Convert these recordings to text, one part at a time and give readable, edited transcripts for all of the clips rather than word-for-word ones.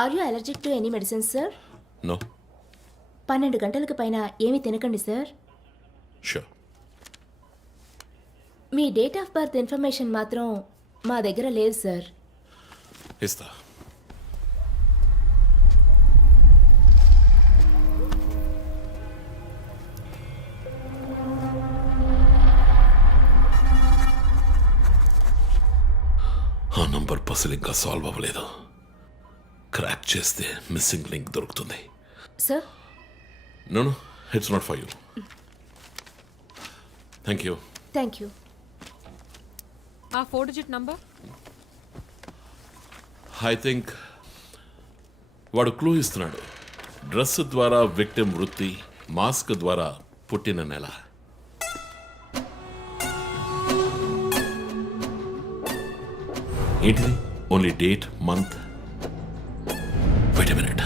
Are you allergic to any medicines sir? No. 12 గంటలకు పైన ఏమీ తినకండి సార్. షూర్. మీ డేట్ ఆఫ్ బర్త్ ఇన్ఫర్మేషన్ మాత్రం మా దగ్గర లేదు సార్. ఇస్తా. ఆ నంబర్ పసిల్ ఇంకా సాల్వ్ అవ్వలేదు. క్రాక్ చేస్తే మిస్సింగ్ లింక్ దొరుకుతుంది. Sir no no, it's not for you. Thank you. Thank you. ఆ 4-digit నంబర్. ఐ థింక్ వాడు క్లూ ఇస్తున్నాడు. డ్రెస్ ద్వారా విక్టిమ్ వృత్తి, మాస్క్ ద్వారా పుట్టిన నెల. ఏంటిది? Only date, month. Wait a minute.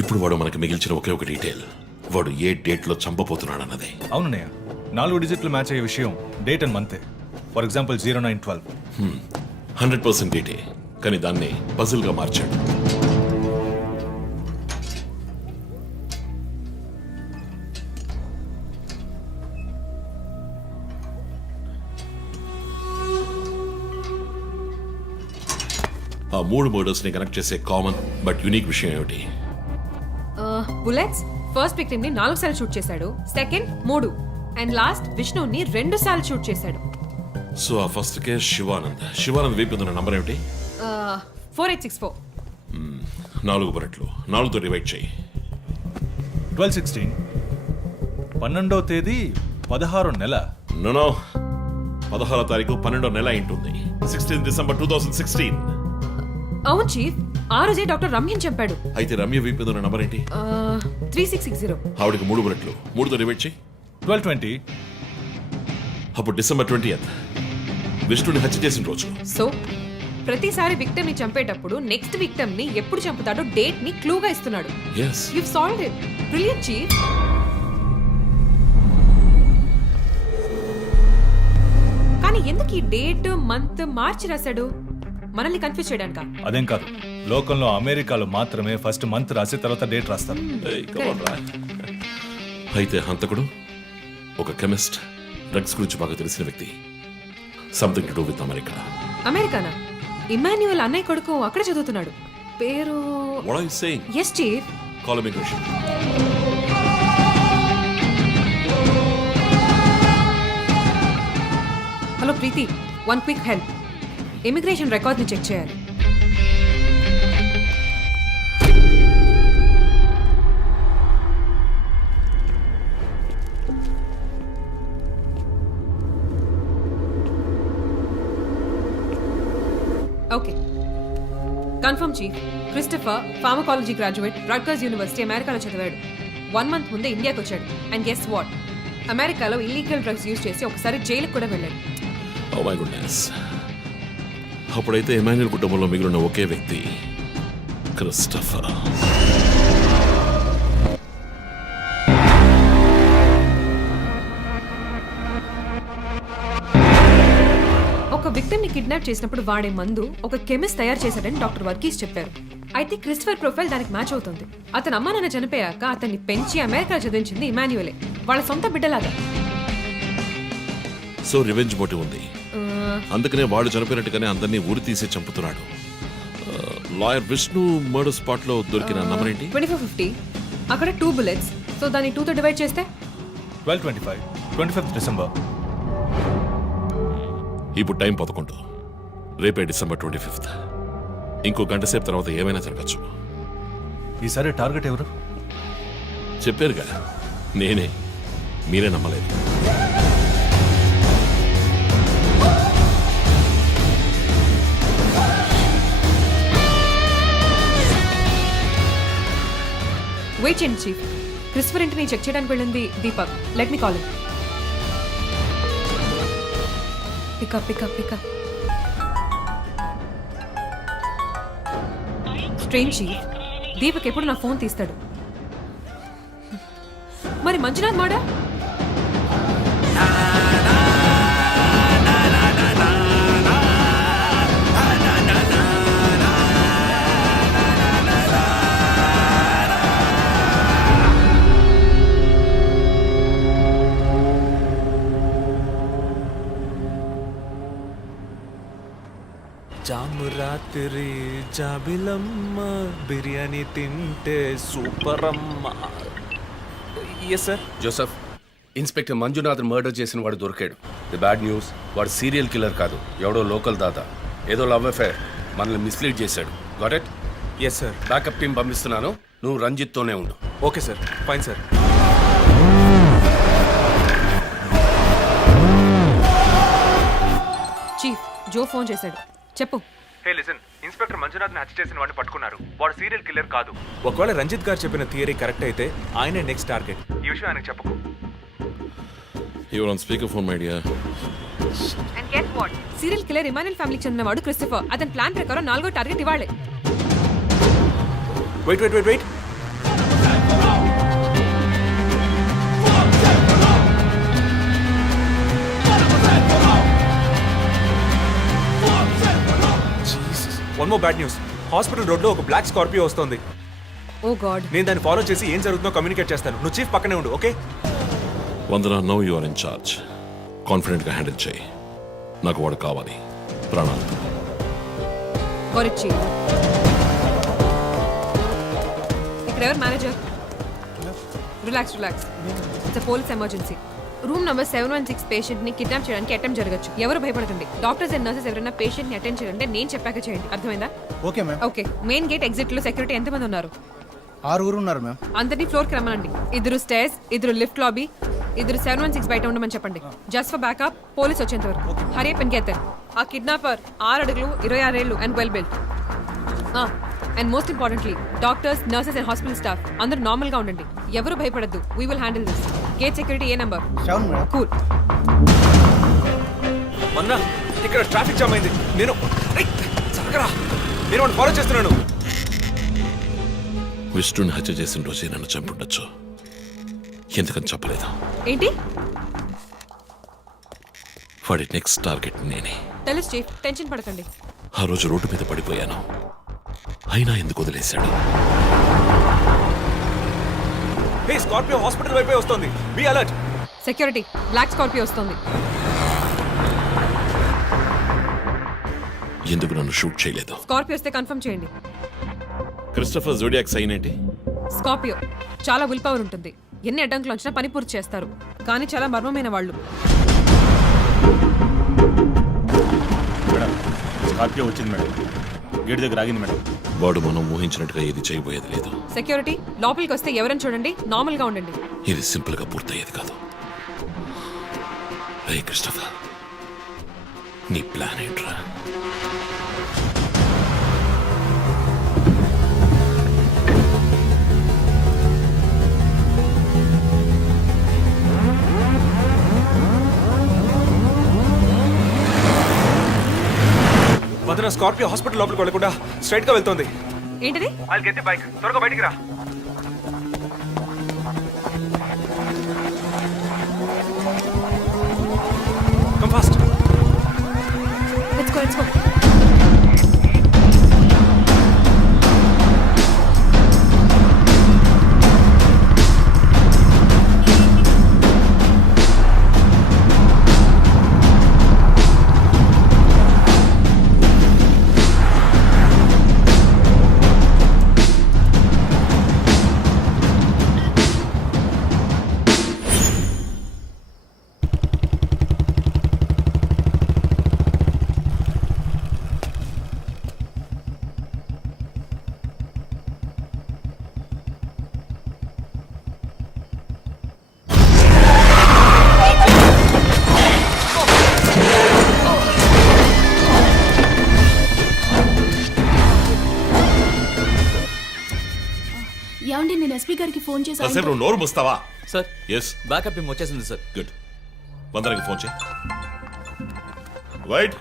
ఇప్పుడు వాడు మనకి మిగిల్చిన ఒకే ఒక డీటెయిల్, వాడు ఏ డేట్లో చంపబోతున్నాడు అన్నది. అవునన్నయ్య, 4 డిజిట్లు మ్యాచ్ అయ్యే విషయం డేట్ అండ్ మంతే. For example 0912. 100% డేటే, కానీ దాన్ని పజిల్గా మార్చాడు. ఆ 3 మర్డర్స్ని కనెక్ట్ చేసే కామన్ బట్ యూనిక్ విషయం ఏమిటి? బుల్లెట్స్ ఫస్ట్ విక్టిమ్ ని 4 సార్లు షూట్ చేశాడు, సెకండ్ 3, అండ్ లాస్ట్ విష్ణుని 2 సార్లు షూట్ చేశాడు. సో ఆ ఫస్ట్ కేస్ శివానంద్ వీపు ఉన్న నంబర్ ఏమిటి? 4864. 4 బుల్లెట్లు, 4తో డివైడ్ చేయి. 12/16. 12వ తేదీ 16వ నెల. నో, 16వ తారీఖు 12వ నెల ఉంటుంది. 16 డిసెంబర్ 2016. అవును చీఫ్, ఆ రోజే డాక్టర్ రమ్యని చంపాడు. అయితే రమ్య వీపు ఉన్న నంబర్ ఏంటి? 3660. ఆవిడకి 3 బుల్లెట్లు, 3తో డివైడ్ చేయి. 12/20. అప్పుడు డిసెంబర్ 20th విష్ణుని హత్య చేసిన రోజు. సో ప్రతిసారి విక్టిమ్ ని చంపేటప్పుడు నెక్స్ట్ విక్టిమ్ ని ఎప్పుడు చంపుతాడో డేట్ ని క్లూగా ఇస్తున్నాడు. Yes, you solved it. Brilliant chief. కానీ ఎందుకు ఈ డేట్ మంత్ మార్చి రాశాడు? మనల్ని కన్ఫ్యూజ్ చేయడానికా? అదేం కాదు, లోకంలో అమెరికాలో మాత్రమే ఫస్ట్ మంత్ రాసి తర్వాత డేట్ రాస్తారు. అయితే హంతకుడు ఒక కెమిస్ట్, డ్రగ్స్ గురించి బాగా తెలిసిన వ్యక్తి. Something to do with America. అమెరికానా? ఇమాన్యుయల్ అన్నయ్య కొడుకు అక్కడ చదువుతున్నాడు. పేరు What are you saying? Yes chief. Call immigration. Hello Preeti, one quick help. Immigration record ని చెక్ చేయాలి. Okay, confirm chief. Christopher pharmacology graduate, Rutgers university, అమెరికాలో చదివాడు. 1 month ముందే ఇండియాకి వచ్చాడు. అండ్ గెస్ వాట్, అమెరికాలో ఇల్లీగల్ డ్రగ్స్ యూజ్ చేసి ఒకసారి జైలుకి కూడా వెళ్ళాడు. Oh my goodness. అప్పుడైతే ఎమాన్యుయల్ కుటుంబంలో మిగిలిన ఒకే వ్యక్తి క్రిస్టఫర్. ఒక విక్టిమ్ ని కిడ్నాప్ చేసినప్పుడు వాడే మందు ఒక కెమిస్ట్ తయారు చేశాడని డాక్టర్ వర్గీస్ చెప్పారు. అయితే క్రిస్టఫర్ ప్రొఫైల్ దానికి మ్యాచ్ అవుతుంది. అతని అమ్మా నాన్న చనిపోయాక అతన్ని పెంచి అమెరికా చదివించింది ఇమాన్యుయలే, వాళ్ళ సొంత బిడ్డలాగా. సో రివెంజ్ మోటివ్ ఉంది, అందుకనే వాడు చనిపోయినట్టుగానే అందరినీ ఊరి తీసి చంపుతున్నాడు. లాయర్ విష్ణు మర్డర్ స్పాట్ లో దొరికిన నంబర్ ఏంటి? 2450. అక్కడ 2 bullets. సో దాన్ని 2తో డివైడ్ చేస్తే 12/25. 25th December. ఇప్పుడు టైం 11. రేపే డిసెంబర్ 25th. ఇంకో గంట సేపు తర్వాత ఏమైనా జరగచ్చు. ఈసారి టార్గెట్ ఎవరు? చెప్పారుగా, నేనే. మీరే నమ్మలేదు. వెయిట్ చేయండి చీఫ్. క్రిస్టఫర్ ఇంటిని చెక్ చేయడానికి వెళ్ళింది Deepak. Let me call him. Pick up. Strange chief, Deepak ఎప్పుడు నా ఫోన్ తీస్తాడు. మరి మంజునాథ్ మాడా? రాత్రి జాబిలమ్మ బిర్యానీ తింటే సూపర్ అమ్మ. Yes sir. Joseph, inspector Manjunath murder చేసిన వాడు దొరికాడు. ది బ్యాడ్ న్యూస్, వాడు సీరియల్ కిల్లర్ కాదు, ఎవడో లోకల్ దాదా. ఏదో లవ్ అఫైర్, మనల్ని మిస్లీడ్ చేశాడు. Got it? Yes sir. Backup team పంపిస్తున్నాను, నువ్వు రంజిత్తోనే ఉండు. Okay sir, fine sir. Chief, Joe phone చేశాడు. చెప్పు. హే లిసన్, ఇన్స్పెక్టర్ మంజునాథ్ని హత్య చేసిన వాడిని పట్టుకున్నారు. వాడు సీరియల్ కిల్లర్ కాదు. ఒకవేళ రంజిత్ గారు చెప్పిన థియరీ కరెక్ట్ అయితే ఆయనే నెక్స్ట్ టార్గెట్. ఈ విషయం ఆయనకు చెప్పకు. Your on speaker phone my dear. And get what? Serial killer Emmanuel ఫ్యామిలీకి చెందినవాడు క్రిస్టఫర్. అతని ప్లాన్ ప్రకారం 4వ టార్గెట్ ఇవాళే. Wait wait wait wait. One more bad news. Hospital road లో ఒక బ్లాక్ స్కార్పియో వస్తుంది. Oh God. నేను దాన్ని ఫాలో చేసి ఏం జరుగుతుందో కమ్యూనికేట్ చేస్తాను. నువ్వు చీఫ్ పక్కనే ఉండు, okay? Vandana, no you are in charge. కాన్ఫిడెంట్గా హ్యాండిల్ చేయి. నాకు వాడు కావాలి, ప్రాణాలతో. Got it chief. ఇక్కడ ఎవరు manager? Relax relax. It's police emergency. Room number 716 patient ని కిడ్నాప్ చేయడానికి అటెంప్ట్ జరగచ్చు. ఎవరు భయపడకండి. డాక్టర్స్ అండ్ నర్సెస్ ఎవరైనా పేషెంట్ ని అటెండ్ చేయాలంటే నేను చెప్పాక చేయండి. అర్థమైందా? Okay ma'am. Okay. Main gate exit లో సెక్యూరిటీ ఎంతమంది ఉన్నారు? 6 ఉన్నారు మ్యామ్. అందరినీ ఫ్లోర్ కి రమ్మనండి. 2 స్టేర్స్, 2 లిఫ్ట్ లాబీ, 2 716 బయట ఉండమని చెప్పండి. జస్ట్ ఫర్ బ్యాకప్, పోలీస్ వచ్చేంత వరకు. Hurry up and get there. ఆ కిడ్నాపర్ 6 అడుగులు 26 ఏళ్ళు and well built. And most importantly doctors, nurses and hospital staff అందరూ నార్మల్ గా ఉండండి. ఎవరు భయపడద్దు. We will handle this. Gate security ఏ నెంబర్? 7 మేడం. కూల్. మొన్న ఇక్కడ ట్రాఫిక్ జామ్ అయింది. నేను జరగరా, నేను వాడిని ఫాలో చేస్తున్నాను. విష్ణుని హత్య చేసిన రోజే నన్ను చంపుండొచ్చు. ఎందుకని చెప్పలేదు? ఏంటి? వాడి నెక్స్ట్ టార్గెట్ నేనే. తెలుసు చీఫ్, టెన్షన్ పడకండి. ఆ రోజు రోడ్డు మీద పడిపోయాను, అయినా ఎందుకు వదిలేశాడు? హే, స్కార్పియో హాస్పిటల్ వైపే వస్తుంది. Be alert. Security, black Scorpio వస్తుంది. ఎందుకు నన్ను షూట్ చేయలేదు? స్కార్పియో వస్తే కన్ఫర్మ్ చేయండి. క్రిస్టఫర్ జోడియాక్ సైన్ ఏంటి? స్కార్పియో చాలా విల్ పవర్ ఉంటుంది. ఎన్ని అడ్డంకులు వచ్చినా పని పూర్తి చేస్తారు. కానీ చాలా మర్మమైన వాళ్ళు. మేడం, స్కార్పియో వచ్చింది మేడం. గేట్ దగ్గర ఆగింది మేడం. వాడు మనం ఊహించినట్టుగా ఏది చేయబోయేది లేదు. సెక్యూరిటీ, లోపలికి వస్తే ఎవరైనా చూడండి, నార్మల్ గా ఉండండి. ఇది సింపుల్ గా పూర్తయ్యేది కాదు. రే క్రిస్టఫర్, నీ ప్లాన్ ఏంట్రా? వదన, స్కార్పియో హాస్పిటల్ లోపలికి వెళ్ళకుండా స్ట్రైట్ గా వెళ్తుంది. ఏంటిది? I'll get the bike. త్వరగా బయటికి రా. Come fast. Let's go, let's go. ఏమండి, నేను ఎస్పీ గారికి ఫోన్ చేశాను. కాసేపు నువ్వు నోరు మూస్తావా? సార్, ఎస్, బ్యాకప్ టీం వచ్చేసింది సార్. గుడ్. వందనకి ఫోన్ చేయి. వైట్.